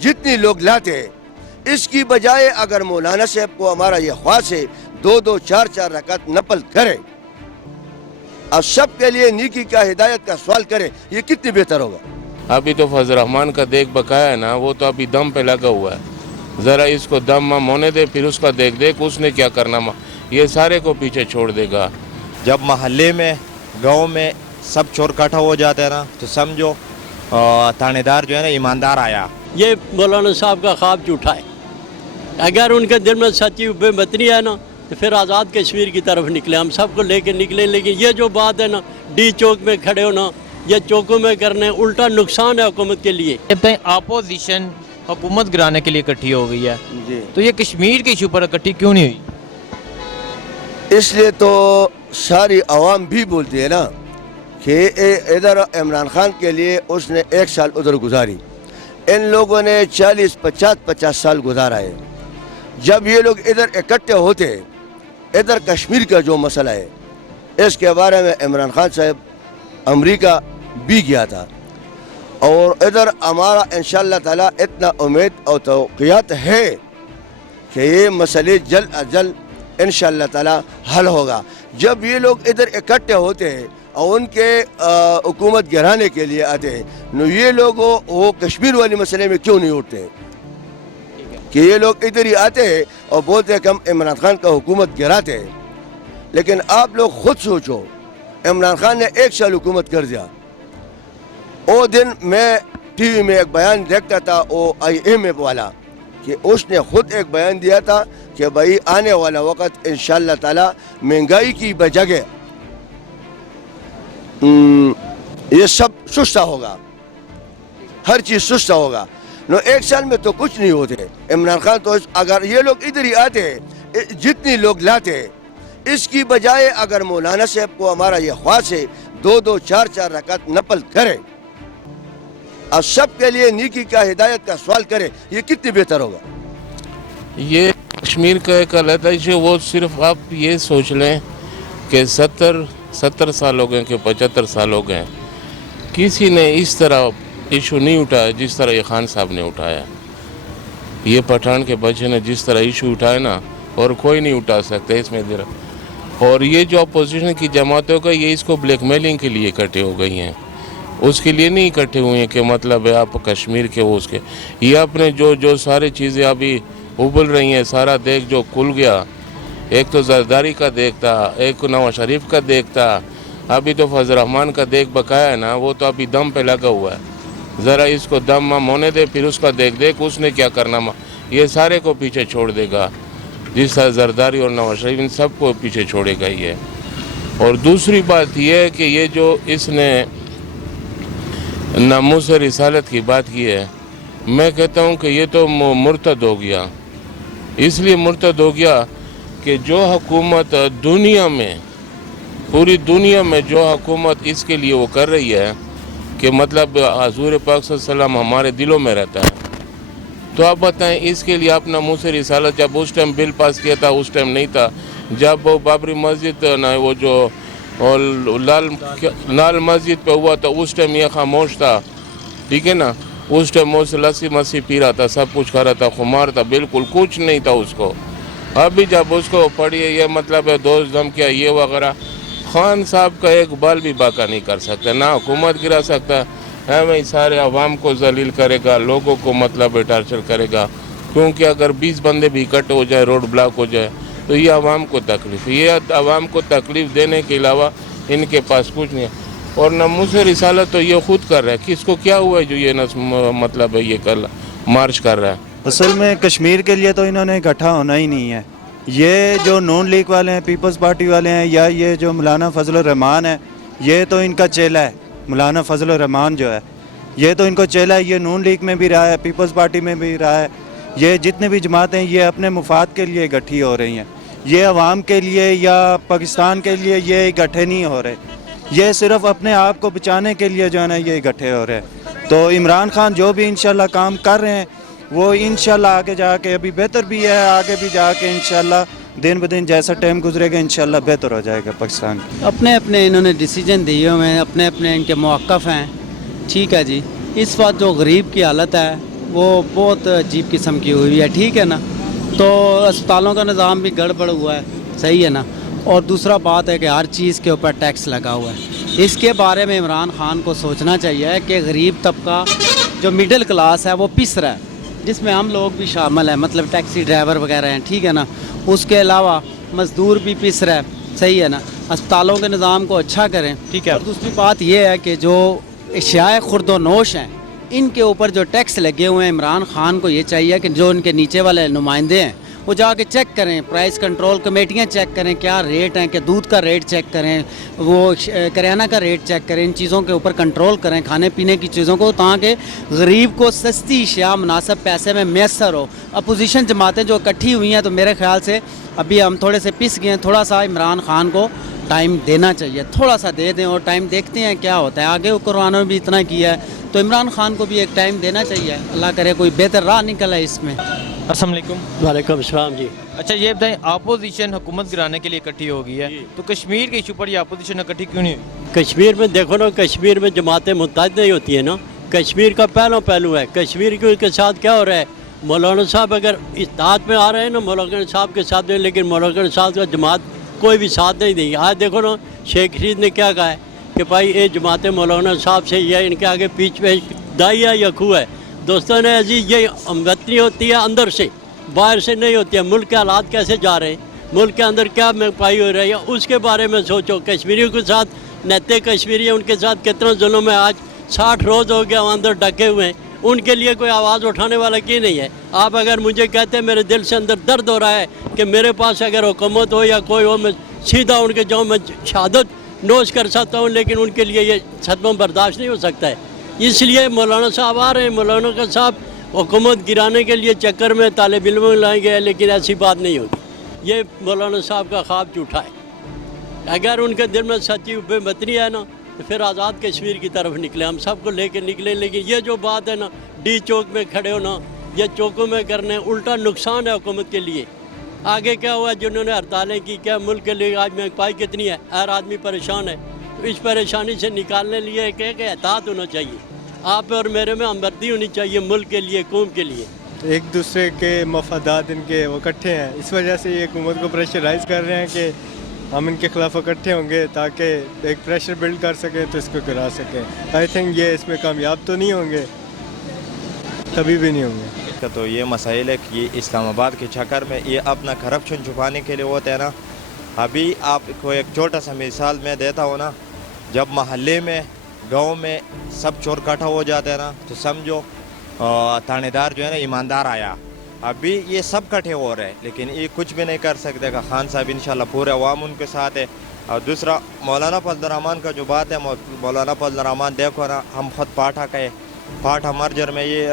جتنی لوگ لاتے ہیں، اس کی بجائے اگر مولانا صاحب کو ہمارا یہ خواہش ہے 2-2 4-4 رکعت نفل کرے اور سب کے لیے نیکی کا ہدایت کا سوال کرے، یہ کتنی بہتر ہوگا۔ ابھی تو فضل رحمان کا دیکھ بقایا ہے نا، وہ تو ابھی دم پہ لگا ہوا ہے، ذرا اس کو دم ہونے دے، پھر اس کا دیکھ اس نے کیا کرنا، یہ سارے کو پیچھے چھوڑ دے گا۔ جب محلے میں گاؤں میں سب چور کٹھا ہو جاتے ہیں نا تو سمجھو تھانے دار جو ہے نا ایماندار آیا۔ یہ مولانا صاحب کا خواب جھوٹا ہے، اگر ان کے دل میں سچی بے متنی ہے نا تو پھر آزاد کشمیر کی طرف نکلے، ہم سب کو لے کے نکلیں، لیکن یہ جو بات ہے نا ڈی چوک میں کھڑے ہونا، یہ چوکوں میں کرنے الٹا نقصان ہے حکومت کے لیے۔ اپوزیشن حکومت گرانے کے لیے اکٹھی ہو گئی ہے جی، تو یہ کشمیر کے ایشو پر اکٹھی کیوں نہیں ہوئی؟ اس لیے تو ساری عوام بھی بولتی ہے نا کہ ادھر عمران خان کے لیے اس نے 1 سال ادھر گزاری، ان لوگوں نے 40-50 سال گزارا ہے۔ جب یہ لوگ ادھر اکٹھے ہوتے، ادھر کشمیر کا جو مسئلہ ہے اس کے بارے میں عمران خان صاحب امریکہ بھی گیا تھا، اور ادھر ہمارا انشاءاللہ تعالی اتنا امید اور توقعات ہے کہ یہ مسئلے جلد از جلد انشاءاللہ تعالی حل ہوگا۔ جب یہ لوگ ادھر اکٹھے ہوتے ہیں اور ان کے حکومت گرانے کے لیے آتے ہیں، نو یہ لوگ وہ کشمیر والے مسئلے میں کیوں نہیں اٹھتے کہ یہ لوگ ادھر ہی آتے ہیں اور بولتے ہیں کہ ہم عمران خان کا حکومت گراتے ہیں۔ لیکن آپ لوگ خود سوچو، عمران خان نے 1 سال حکومت کر دیا۔ وہ دن میں ٹی وی میں ایک بیان دیکھتا تھا وہ IMF والا، کہ اس نے خود ایک بیان دیا تھا کہ بھائی آنے والا وقت انشاءاللہ تعالی مہنگائی کی بجائے یہ سب سستا ہوگا، ہر چیز سستا ہوگا۔ نو 1 سال میں تو کچھ نہیں ہوتے۔ عمران خان تو اگر یہ لوگ ادھر ہی آتے ہیں، جتنی لوگ لاتے ہیں، اس کی بجائے اگر مولانا صاحب کو ہمارا یہ خواہش ہے 2-2 4-4 رکعت نفل کرے اور سب کے لیے نیکی کا ہدایت کا سوال کرے، یہ کتنی بہتر ہوگا۔ یہ کشمیر کا ایک علیحدہ ایشو، وہ صرف آپ یہ سوچ لیں کہ 70 سال ہو گئے کہ 75 سال ہو گئے، کسی نے اس طرح ایشو نہیں اٹھایا جس طرح یہ خان صاحب نے اٹھایا۔ یہ پٹھان کے بچے نے جس طرح ایشو اٹھایا نا، اور کوئی نہیں اٹھا سکتا اس میں دیر۔ اور یہ جو اپوزیشن کی جماعتوں کا یہ اس کو بلیک میلنگ کے لیے اکٹھے ہو گئی ہیں، اس کے لیے نہیں اکٹھے ہوئے ہیں کہ مطلب ہے آپ کشمیر کے وہ اس کے، یہ اپنے جو ساری چیزیں ابھی ابل رہی ہیں سارا دیکھ جو کھل گیا، ایک تو زرداری کا دیکھتا، ایک نواز شریف کا دیکھتا، ابھی تو فضل رحمان کا دیکھ بقایا ہے نا، وہ تو ابھی دم پہ لگا ہوا ہے، ذرا اس کو دم ہونے دے، پھر اس کا دیکھ اس نے کیا کرنا، یہ سارے کو پیچھے چھوڑ دے گا، جس طرح زرداری اور نواز شریف ان سب کو پیچھے چھوڑے گا یہ۔ اور دوسری بات یہ ہے کہ یہ جو اس نے ناموس رسالت کی بات کی ہے، میں کہتا ہوں کہ یہ تو مرتد ہو گیا، اس لیے مرتد ہو گیا کہ جو حکومت دنیا میں، پوری دنیا میں جو حکومت اس کے لیے وہ کر رہی ہے کہ مطلب حضور پاک صلی اللہ علیہ وسلم ہمارے دلوں میں رہتا ہے، تو آپ بتائیں اس کے لیے اپنا منہ سے رسالت، جب اس ٹائم بل پاس کیا تھا اس ٹائم نہیں تھا، جب وہ بابری مسجد نہ وہ جو لال مسجد پہ ہوا تھا اس ٹائم یہ خاموش تھا، ٹھیک ہے نا، اس ٹائم وہ لسی پی رہا تھا، سب کچھ کر رہا تھا، خمار تھا، بالکل کچھ نہیں تھا اس کو۔ ابھی جب اس کو پڑھیے یہ مطلب ہے دوست دم کیا یہ وغیرہ، خان صاحب کا ایک بال بھی باقا نہیں کر سکتا، نہ حکومت گرا سکتا ہے، وہی سارے عوام کو ذلیل کرے گا، لوگوں کو مطلب ٹارچر کرے گا، کیونکہ اگر 20 بندے بھی اکٹھے ہو جائے، روڈ بلاک ہو جائے تو یہ عوام کو تکلیف، یہ عوام کو تکلیف دینے کے علاوہ ان کے پاس کچھ نہیں ہے۔ اور ناموس رسالت تو یہ خود کر رہا ہے، کس کو کیا ہوا ہے جو یہ مطلب ہے یہ مارچ کر رہا ہے۔ اصل میں کشمیر کے لیے تو انہوں نے اکٹھا ہونا ہی نہیں ہے، یہ جو نون لیگ والے ہیں، پیپلز پارٹی والے ہیں، یا یہ جو مولانا فضل الرحمان ہے، یہ تو ان کا چیلا ہے، مولانا فضل الرحمان جو ہے یہ تو ان کو چیلا ہے، یہ نون لیگ میں بھی رہا ہے، پیپلز پارٹی میں بھی رہا ہے، یہ جتنے بھی جماعتیں یہ اپنے مفاد کے لیے اکٹھی ہو رہی ہیں، یہ عوام کے لیے یا پاکستان کے لیے یہ اکٹھے نہیں ہو رہے، یہ صرف اپنے آپ کو بچانے کے لیے جو ہے نا یہ اکٹھے ہو رہے ہیں۔ تو عمران خان جو بھی انشاءاللہ کام کر رہے ہیں وہ انشاءاللہ آگے جا کے ابھی بہتر بھی ہے، آگے بھی جا کے انشاءاللہ دن بدن جیسا ٹائم گزرے گا انشاءاللہ بہتر ہو جائے گا پاکستان۔ اپنے اپنے انہوں نے ڈیسیجن دیے ہوئے ہیں، اپنے اپنے ان کے موقف ہیں، ٹھیک ہے جی۔ اس وقت جو غریب کی حالت ہے वो बहुत अजीब किस्म की हुई है, ठीक है ना। तो अस्पतालों का निज़ाम भी गड़बड़ हुआ है, सही है ना। और दूसरा बात है कि हर चीज़ के ऊपर टैक्स लगा हुआ है। इसके बारे में इमरान खान को सोचना चाहिए कि गरीब तबका जो मिडिल क्लास है वो पिस रहा है, जिसमें हम लोग भी शामिल हैं, मतलब टैक्सी ड्राइवर वगैरह हैं, ठीक है ना। उसके अलावा मज़दूर भी पिस रहा है, सही है ना। अस्पतालों के निज़ाम को अच्छा करें, ठीक है। और दूसरी बात ये है कि जो अशियाए खुर्दोनोश हैं इनके ऊपर जो टैक्स लगे हुए हैं, इमरान खान को ये चाहिए कि जो इनके नीचे वाले नुमाइंदे हैं वो जाके चेक करें, प्राइस कंट्रोल कमेटियाँ चेक करें क्या रेट हैं, कि दूध का रेट चेक करें, वो करियाना का रेट चेक करें, इन चीज़ों के ऊपर कंट्रोल करें, खाने पीने की चीज़ों को, ताकि गरीब को सस्ती अशिया मुनासिब पैसे में मैसर हो। अपोजिशन जमातें जो इकट्ठी हुई हैं, तो मेरे ख्याल से अभी हम थोड़े से पिस गए हैं, थोड़ा सा इमरान खान को टाइम देना चाहिए, थोड़ा सा दे दें और टाइम देखते हैं क्या होता है। आगे कुरानों में भी इतना किया है, तो इमरान खान को भी एक टाइम देना चाहिए। अल्लाह करे कोई बेहतर राह निकले इसमें। अस्सलाम वालेकुम। वालेकुम अस्सलाम जी। अच्छा ये बताएं, अपोजिशन हुकूमत गिराने के लिए इकट्ठी हो गई है, तो कश्मीर के इशू पर ये अपोजिशन इकट्ठी क्यों नहीं हुई? कश्मीर में देखो ना, कश्मीर में जमातें मुत्तहद नहीं होती है ना। कश्मीर का पहलू है। कश्मीर के साथ क्या हो रहा है, मौलाना साहब अगर इत्तेहाद में आ रहे हैं ना, मौलाना साहब के साथ में, लेकिन मौलाना साहब का जमात कोई भी साथ नहीं देगी। आज देखो ना, शेख रशीद ने क्या कहा है कि भाई ये जमात मौलाना साहब से या इनके आगे पीछ पे दाई है या खू है। दोस्तों ने अजीज, ये हमदर्दी होती है अंदर से, बाहर से नहीं होती है। मुल्क के हालात कैसे जा रहे हैं, मुल्क के अंदर क्या महंगाई हो रही है, उसके बारे में सोचो। कश्मीरियों के साथ नहते कश्मीरी हैं, उनके साथ कितना जुल्म है। आज 60 रोज़ हो गया अंदर ढके हुए हैं, उनके लिए कोई आवाज़ उठाने वाला क्यों नहीं है? आप अगर मुझे कहते हैं, मेरे दिल से अंदर दर्द हो रहा है कि मेरे पास अगर हुकूमत हो या कोई हो, मैं सीधा उनके जाऊँ, मैं शहादत नोश कर सकता हूँ, लेकिन उनके लिए ये सदमा बर्दाश्त नहीं हो सकता है। इसलिए मौलाना साहब आ रहे हैं। मौलाना का साहब हुकूमत गिराने के लिए चक्कर में तालिब इल्म लाएंगे, लेकिन ऐसी बात नहीं होगी। ये मौलाना साहब का ख्वाब झूठा है। अगर उनके दिल में सच्ची बेमतनी है ना, तो फिर आज़ाद कश्मीर की तरफ निकले, हम सबको लेके निकले। लेकिन ये जो बात है ना, डी चौक में खड़े हो ना, ये चौकों में करने, उल्टा नुकसान है हुकूमत के लिए। आगे क्या हुआ, जिन्होंने हड़तालें की, क्या मुल्क के लिए आज महंगाई कितनी है, हर आदमी परेशान है। तो इस परेशानी से निकालने लिए क्या एहतियात होना चाहिए। आप और मेरे में हमदर्दी होनी चाहिए, मुल्क के लिए, कौम के लिए। एक दूसरे के मफादात इनके वो इकट्ठे हैं, इस वजह से ये हुकूमत को प्रेशराइज़ कर रहे हैं कि हम इनके खिलाफ इकट्ठे होंगे, ताकि एक प्रेशर बिल्ड कर सकें तो इसको गिरा सकें। आई थिंक ये इसमें कामयाब तो नहीं होंगे, कभी भी नहीं होंगे। का तो ये मसाइल है कि ये इस्लामाबाद के चक्कर में ये अपना करप्शन छुपाने के लिए होते हैं ना। अभी आपको एक छोटा सा मिसाल मैं देता हूँ ना, जब महल्ले में, गांव में सब चोर इकट्ठा हो जाते हैं ना, तो समझो थानेदार जो है ना ईमानदार आया। अभी ये सब इकट्ठे हो रहे हैं, लेकिन ये कुछ भी नहीं कर सकते। का खान साहब इंशाल्लाह पूरे अवाम उनके साथ है। और दूसरा मौलाना फजल रहमान का जो बात है, मौलाना फजल रहमान देखो ना, हम खुद पाठा के पाठा मर्जर में ये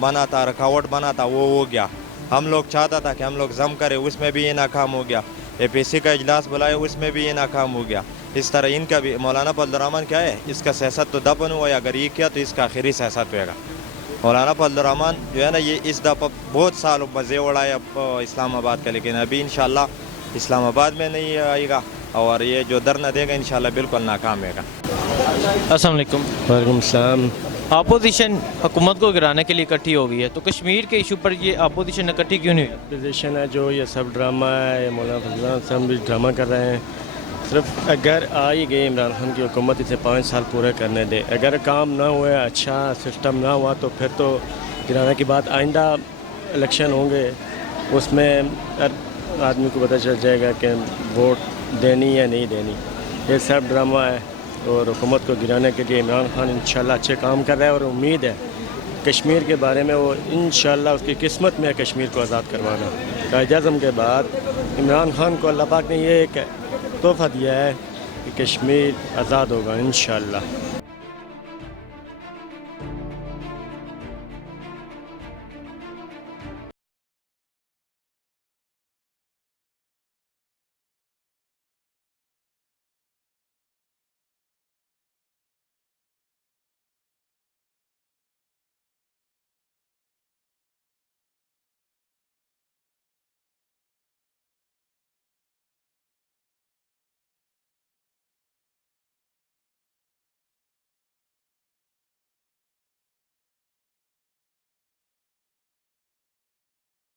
बना था, रकावट बना था, वो हो गया। हम लोग चाहता था कि हम लोग जम करें, उसमें भी ये नाकाम हो गया। APC का इजलास बुलाया, उसमें भी ये नाकाम हो गया। इस तरह इनका भी मौलाना फजल रहमान क्या है, इसका सियासत तो दफन हुआ है, अगर ये किया तो इसका आखिरी सियासत होएगा। मौलाना फजल रहमान जो है ना, ये इस दफ़ा बहुत साल मज़े उड़ाए अब इस्लामाबाद का, लेकिन अभी इंशाल्लाह इस्लामाबाद में नहीं आएगा, और ये जो धरना देगा इंशाल्लाह बिल्कुल नाकाम होगा। अस्सलाम वालेकुम। वालेकुम सलाम। अपोजिशन हुकूमत को गिराने के लिए इकट्ठी हो गई है, तो कश्मीर के इशू पर ये अपोजिशन इकट्ठी क्यों नहीं हुई? पोजीशन है जो ये सब ड्रामा है, मौलाना फजल साहब भी ड्रामा कर रहे हैं। सिर्फ अगर आ ही गई इमरान खान की हुकूमत, इसे 5 साल पूरे करने दे। अगर काम ना हुआ, अच्छा सिस्टम ना हुआ, तो फिर तो गिराने की बात, आइंदा इलेक्शन होंगे, उसमें हर आदमी को पता चल जाएगा कि वोट देनी या नहीं देनी। ये सब ड्रामा है, और हुकूमत को गिराने के लिए इमरान खान इंशाल्लाह अच्छे काम कर रहा है, और उम्मीद है कश्मीर के बारे में वो इंशाल्लाह उसकी किस्मत में है कश्मीर को आज़ाद करवाना। कायद-ए-आज़म के बाद इमरान खान को अल्लाह पाक ने ये एक तोहफ़ा दिया है कि कश्मीर आज़ाद होगा इंशाल्लाह।